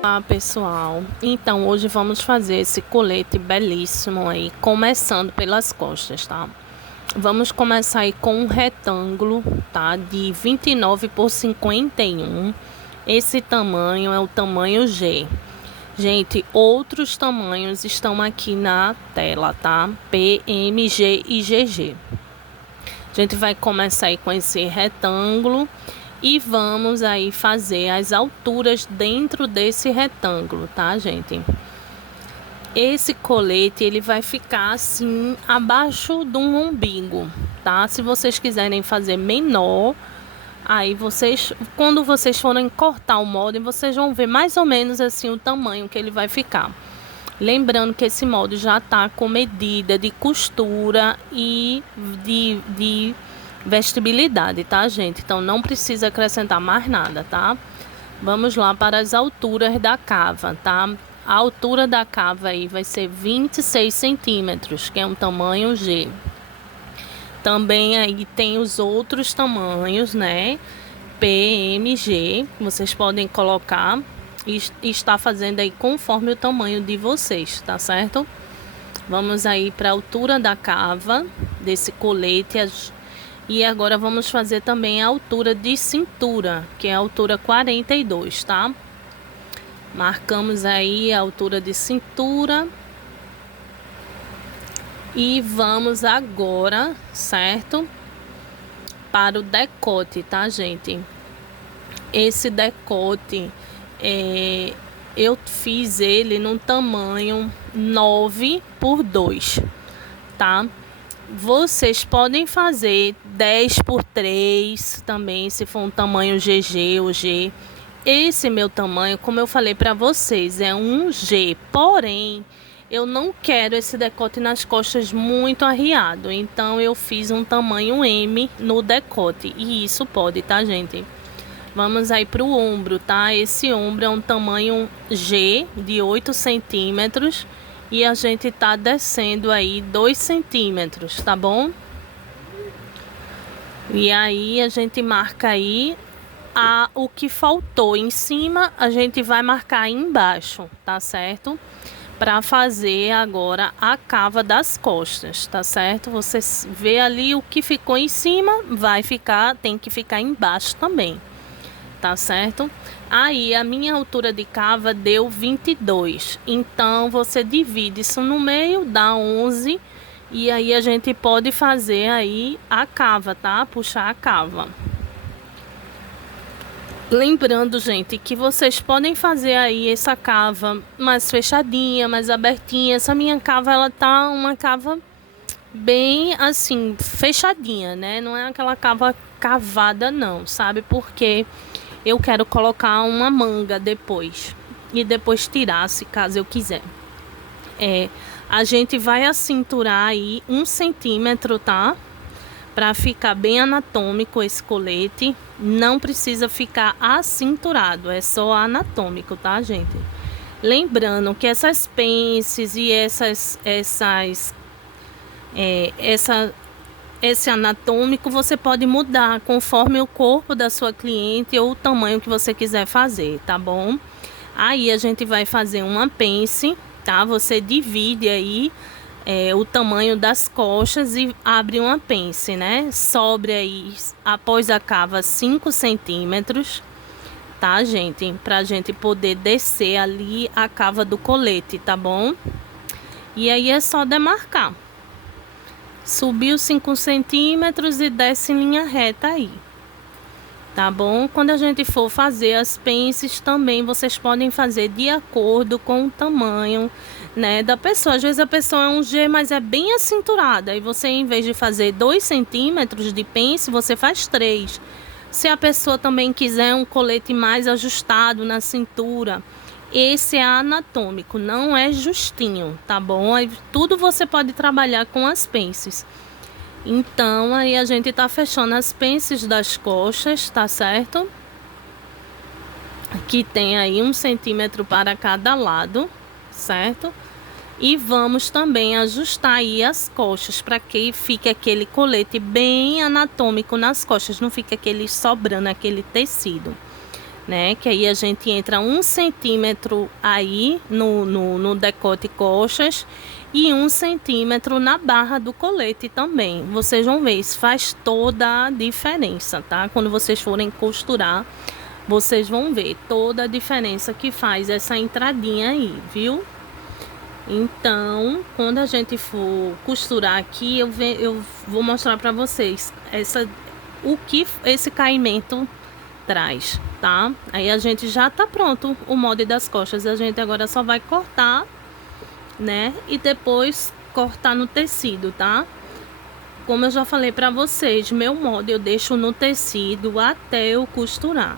Olá pessoal, então hoje vamos fazer esse colete belíssimo aí, começando pelas costas, tá? Vamos começar aí com um retângulo, tá? De 29 por 51. Esse tamanho é o tamanho G. Gente, outros tamanhos estão aqui na tela, tá? P, M, G e GG. A gente vai começar aí com esse retângulo e vamos aí fazer as alturas dentro desse retângulo, tá, gente? Esse colete, ele vai ficar assim, abaixo do umbigo, tá? Se vocês quiserem fazer menor, aí vocês, quando vocês forem cortar o molde, vocês vão ver mais ou menos assim o tamanho que ele vai ficar. Lembrando que esse molde já tá com medida de costura e de vestibilidade, tá, gente? Então não precisa acrescentar mais nada, tá? Vamos lá para as alturas da cava, tá? A altura da cava aí vai ser 26 centímetros, que é um tamanho G. Também aí tem os outros tamanhos, né? P, M, G. Vocês podem colocar e está fazendo aí conforme o tamanho de vocês, tá certo? Vamos aí para a altura da cava desse colete. E agora vamos fazer também a altura de cintura, que é a altura 42, tá? Marcamos aí a altura de cintura. E vamos agora, certo? Para o decote, tá, gente? Esse decote, eu fiz ele no tamanho 9 por 2, tá? Vocês podem fazer 10 por 3 também, se for um tamanho GG ou G. Esse meu tamanho, como eu falei para vocês, é um G, porém eu não quero esse decote nas costas muito arriado, então eu fiz um tamanho M no decote, e isso pode, tá, gente? Vamos aí para o ombro, tá? Esse ombro é um tamanho G de 8 centímetros e a gente tá descendo aí 2 centímetros, tá bom? E aí a gente marca aí o que faltou em cima, a gente vai marcar aí embaixo, tá certo? Para fazer agora a cava das costas, tá certo? Você vê ali o que ficou em cima, tem que ficar embaixo também, tá certo? Aí a minha altura de cava deu 22, então você divide isso no meio, dá 11, e aí a gente pode fazer aí a cava, tá? Puxar a cava. Lembrando, gente, que vocês podem fazer aí essa cava mais fechadinha, mais abertinha. Essa minha cava, ela tá uma cava bem assim, fechadinha, né? Não é aquela cava cavada não, sabe? Porque eu quero colocar uma manga depois e depois tirar, se caso eu quiser. A gente vai acinturar aí 1 centímetro, tá? Para ficar bem anatômico esse colete. Não precisa ficar acinturado, é só anatômico, tá, gente? Lembrando que essas pences e esse anatômico você pode mudar conforme o corpo da sua cliente ou o tamanho que você quiser fazer, tá bom? Aí a gente vai fazer uma pence, tá? Você divide aí o tamanho das costas e abre uma pence, né? Sobre aí, após a cava, 5 centímetros, tá, gente? Pra gente poder descer ali a cava do colete, tá bom? E aí é só demarcar. Subiu 5 centímetros e desce em linha reta aí, tá bom? Quando a gente for fazer as pences também, vocês podem fazer de acordo com o tamanho, né, da pessoa. Às vezes a pessoa é um G, mas é bem acinturada, e você, em vez de fazer 2 centímetros de pence, você faz 3. Se a pessoa também quiser um colete mais ajustado na cintura, esse é anatômico, não é justinho, tá bom? Aí tudo você pode trabalhar com as pences. Então aí a gente tá fechando as pences das costas, tá certo? Que tem aí 1 centímetro para cada lado, certo? E vamos também ajustar aí as costas para que fique aquele colete bem anatômico nas costas, não fique aquele sobrando aquele tecido, né? Que aí a gente entra 1 centímetro aí no decote e coxas e 1 centímetro na barra do colete também. Vocês vão ver, isso faz toda a diferença, tá? Quando vocês forem costurar, vocês vão ver toda a diferença que faz essa entradinha aí, viu? Então, quando a gente for costurar aqui, eu vou mostrar pra vocês o que esse caimento traz, tá? Aí a gente já tá pronto o molde das costas. A gente agora só vai cortar, né? E depois cortar no tecido, tá? Como eu já falei pra vocês, meu molde eu deixo no tecido até eu costurar.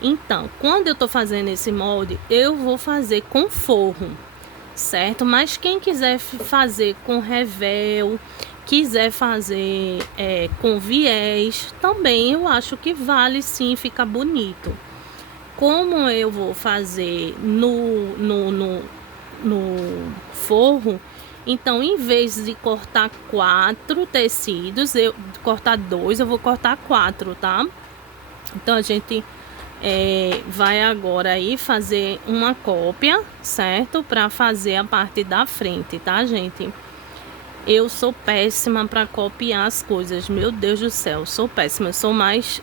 Então, quando eu tô fazendo esse molde, eu vou fazer com forro, certo? Mas quem quiser fazer com revel, quiser fazer com viés, também eu acho que vale sim, fica bonito. Como eu vou fazer no forro, então em vez de cortar 4 tecidos, eu cortar 2, eu vou cortar 4, tá? Então a gente vai agora aí fazer uma cópia, certo? Para fazer a parte da frente, tá, gente? Eu sou péssima para copiar as coisas, meu Deus do céu, sou péssima.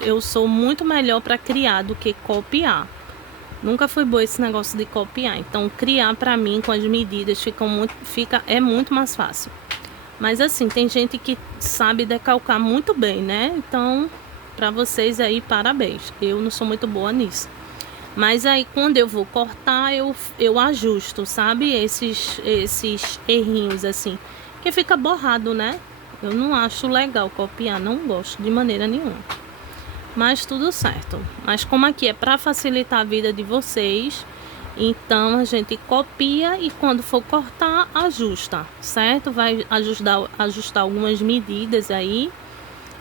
Eu sou muito melhor para criar do que copiar. Nunca foi bom esse negócio de copiar. Então, criar para mim com as medidas é muito mais fácil. Mas assim, tem gente que sabe decalcar muito bem, né? Então, para vocês aí, parabéns. Eu não sou muito boa nisso. Mas aí, quando eu vou cortar, eu ajusto, sabe? Esses errinhos assim, que fica borrado, né? Eu não acho legal copiar, não gosto de maneira nenhuma. Mas tudo certo. Mas como aqui é para facilitar a vida de vocês, então a gente copia e quando for cortar, ajusta, certo? Vai ajustar algumas medidas aí,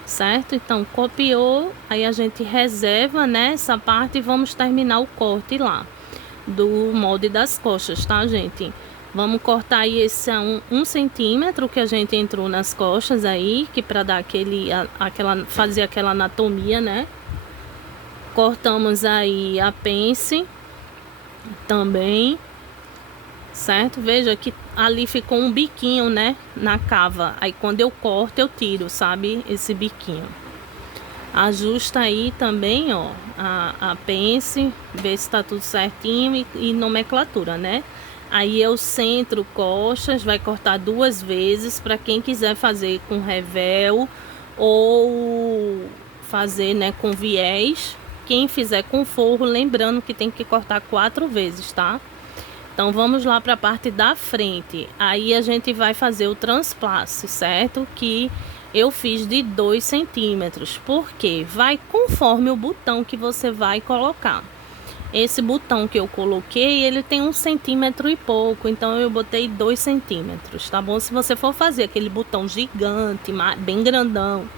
certo? Então copiou, aí a gente reserva, né, essa parte e vamos terminar o corte lá do molde das costas, tá, gente? Vamos cortar aí esse 1 centímetro que a gente entrou nas costas aí, que para dar fazer aquela anatomia, né? Cortamos aí a pence também, certo? Veja que ali ficou um biquinho, né, na cava. Aí quando eu corto, eu tiro, sabe, esse biquinho. Ajusta aí também, ó, a pence, ver se tá tudo certinho e nomenclatura, né? Aí eu centro costas, vai cortar 2 vezes para quem quiser fazer com revel ou fazer, né, com viés. Quem fizer com forro, lembrando que tem que cortar 4 vezes, tá? Então vamos lá para a parte da frente. Aí a gente vai fazer o transpasse, certo? Que eu fiz de 2 centímetros, porque vai conforme o botão que você vai colocar. Esse botão que eu coloquei, ele tem 1 centímetro e pouco, então eu botei 2 centímetros, tá bom? Se você for fazer aquele botão gigante, bem grandão,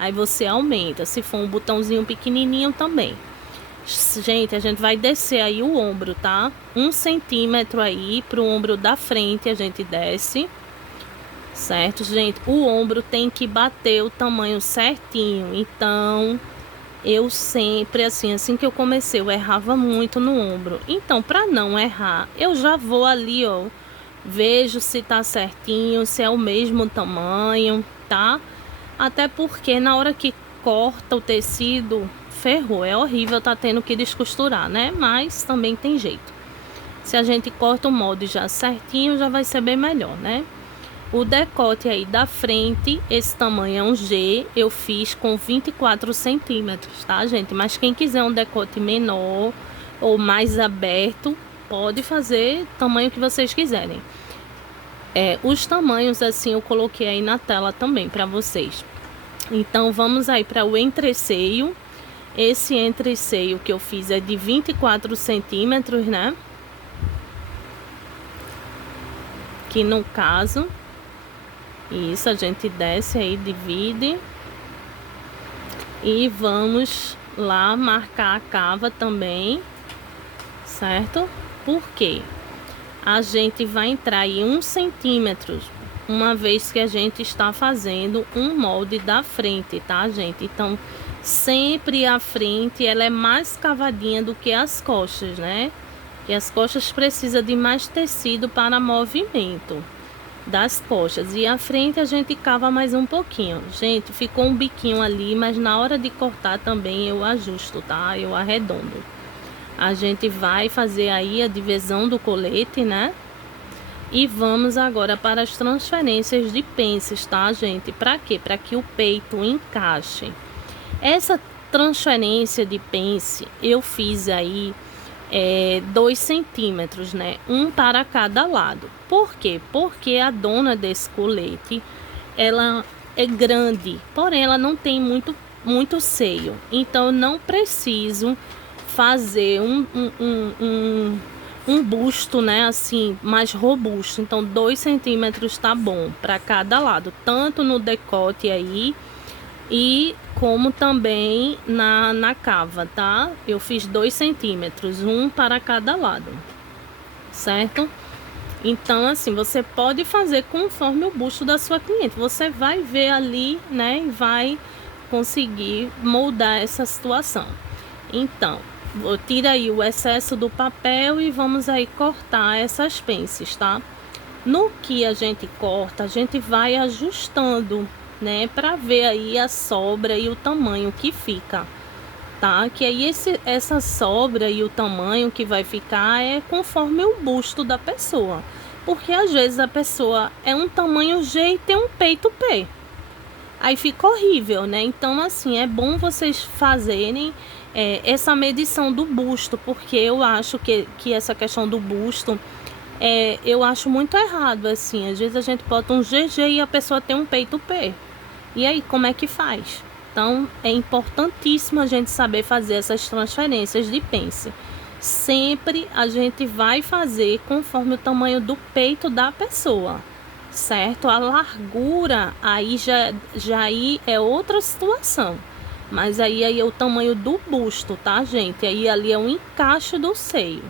aí você aumenta. Se for um botãozinho pequenininho também. Gente, a gente vai descer aí o ombro, tá? 1 centímetro aí pro ombro da frente a gente desce, certo, gente? O ombro tem que bater o tamanho certinho, então eu sempre, assim que eu comecei, eu errava muito no ombro. Então, para não errar, eu já vou ali, ó, vejo se tá certinho, se é o mesmo tamanho, tá? Até porque na hora que corta o tecido, ferrou, é horrível tá tendo que descosturar, né? Mas também tem jeito. Se a gente corta o molde já certinho, já vai ser bem melhor, né? O decote aí da frente, esse tamanho é um G, eu fiz com 24 centímetros, tá, gente? Mas quem quiser um decote menor ou mais aberto, pode fazer o tamanho que vocês quiserem. Os tamanhos, assim, eu coloquei aí na tela também para vocês. Então, vamos aí para o entreceio. Esse entreceio que eu fiz é de 24 centímetros, né? Que no caso... Isso, a gente desce aí, divide. E vamos lá marcar a cava também, certo? Por quê? A gente vai entrar aí 1 centímetro, uma vez que a gente está fazendo um molde da frente, tá, gente? Então, Sempre a frente ela é mais cavadinha do que as costas, né? E as costas precisam de mais tecido para movimento das costas. E a frente a gente cava mais um pouquinho. Gente, ficou um biquinho ali, mas na hora de cortar também eu ajusto, tá? Eu arredondo. A gente vai fazer aí a divisão do colete, né? E vamos agora para as transferências de pences, tá, gente? Para quê? Para que o peito encaixe. Essa transferência de pence eu fiz aí 2 centímetros, né? Um para cada lado. Por quê? Porque a dona desse colete, ela é grande, porém ela não tem muito seio. Então eu não preciso fazer um busto, né? Assim, mais robusto. Então 2 centímetros tá bom para cada lado, tanto no decote aí e como também na cava, tá? Eu fiz 2 centímetros, um para cada lado, certo? Então, assim, você pode fazer conforme o busto da sua cliente. Você vai ver ali, né? E vai conseguir moldar essa situação. Então, tira aí o excesso do papel e vamos aí cortar essas pences, tá? No que a gente corta, a gente vai ajustando, né, para ver aí a sobra e o tamanho que fica, tá? Que aí essa sobra e o tamanho que vai ficar é conforme o busto da pessoa, porque às vezes a pessoa é um tamanho G e tem um peito P, aí fica horrível, né? Então, assim, é bom vocês fazerem essa medição do busto, porque eu acho que essa questão do busto eu acho muito errado, assim. Às vezes a gente bota um GG e a pessoa tem um peito P. E aí, como é que faz? Então, é importantíssimo a gente saber fazer essas transferências de pence. Sempre a gente vai fazer conforme o tamanho do peito da pessoa, certo? A largura aí já aí é outra situação. Mas aí é o tamanho do busto, tá, gente? Aí ali é o encaixe do seio.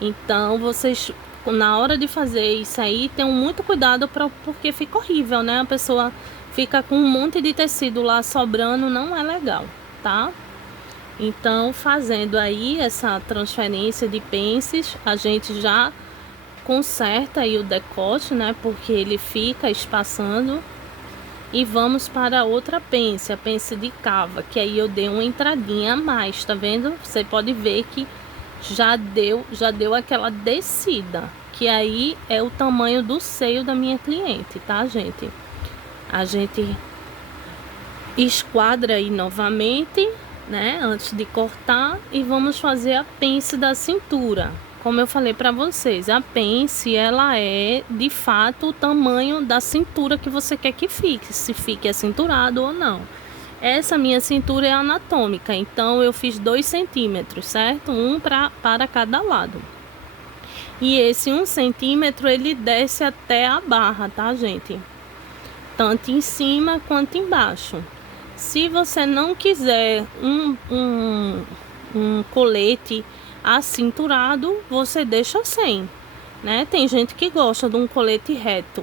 Então, vocês, na hora de fazer isso aí, tenham muito cuidado porque fica horrível, né? A pessoa fica com um monte de tecido lá sobrando, não é legal, tá? Então, fazendo aí essa transferência de pences, a gente já conserta aí o decote, né? Porque ele fica espaçando. E vamos para outra pence, a pence de cava, que aí eu dei uma entradinha a mais, tá vendo? Você pode ver que já deu aquela descida, que aí é o tamanho do seio da minha cliente, tá, gente? A gente esquadra aí novamente, né, antes de cortar, e vamos fazer a pence da cintura. Como eu falei para vocês, a pence, ela é de fato o tamanho da cintura que você quer que fique, se fique acinturado ou não. Essa minha cintura é anatômica, então eu fiz 2 centímetros, certo? Um para cada lado. E esse 1 centímetro, ele desce até a barra, tá, gente? Tanto em cima quanto embaixo. Se você não quiser um colete acinturado, você deixa sem, né? Tem gente que gosta de um colete reto.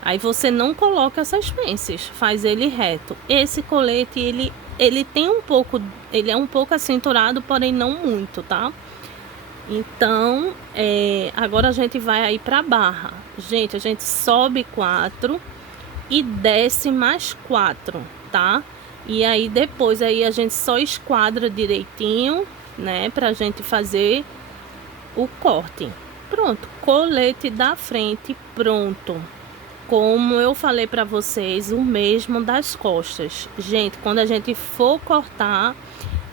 Aí você não coloca essas pences, faz ele reto. Esse colete, ele tem ele é um pouco acinturado, porém não muito, tá? Então, agora a gente vai aí pra barra. Gente, a gente sobe 4 e desce mais 4, tá? E aí depois aí a gente só esquadra direitinho, né? Pra gente fazer o corte. Pronto, colete da frente pronto. Como eu falei para vocês, o mesmo das costas. Gente, quando a gente for cortar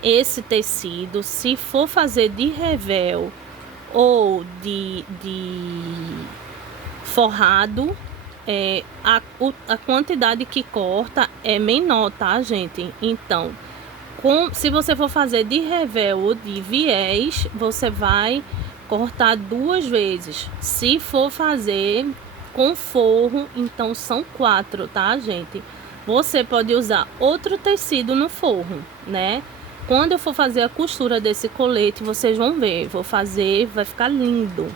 esse tecido, se for fazer de revel ou de forrado, a quantidade que corta é menor, tá, gente? Então, se você for fazer de revel ou de viés, você vai cortar 2 vezes. Se for fazer com forro, então são 4, tá, gente? Você pode usar outro tecido no forro, né? Quando eu for fazer a costura desse colete, vocês vão ver. Vou fazer, vai ficar lindo,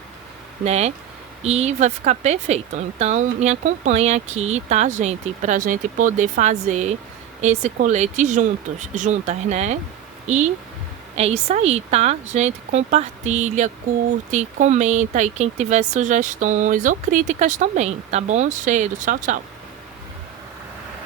né? E vai ficar perfeito. Então, me acompanha aqui, tá, gente? Pra gente poder fazer esse colete juntas, né? E é isso aí, tá? Gente, compartilha, curte, comenta aí quem tiver sugestões ou críticas também, tá bom? Cheiro, tchau, tchau.